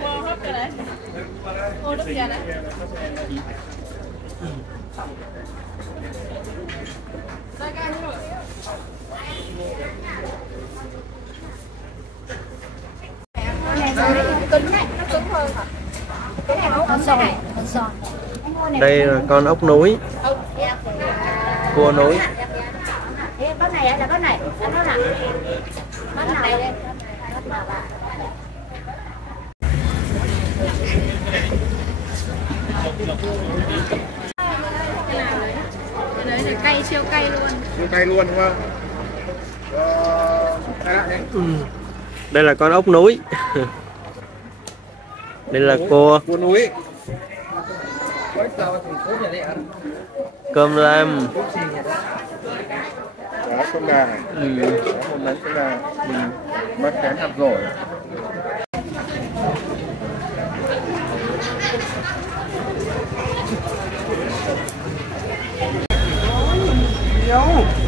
Cua hấp cái đấy. Cua nước tiền đấy. Cứng này, nó cứng hơn hả? Cái này nó giòn. Đây là con ốc núi, cua núi. Bát này là bát này, bát nào? Bát nào đây? Cái đấy là cay, siêu cay luôn. Siêu cay luôn đúng không? Đây là con ốc núi. Đây là cua núi. cơm lam. Đó, cơm gà này. Đó, một món cơm gà. Mắt kén hạt rổi. Vô.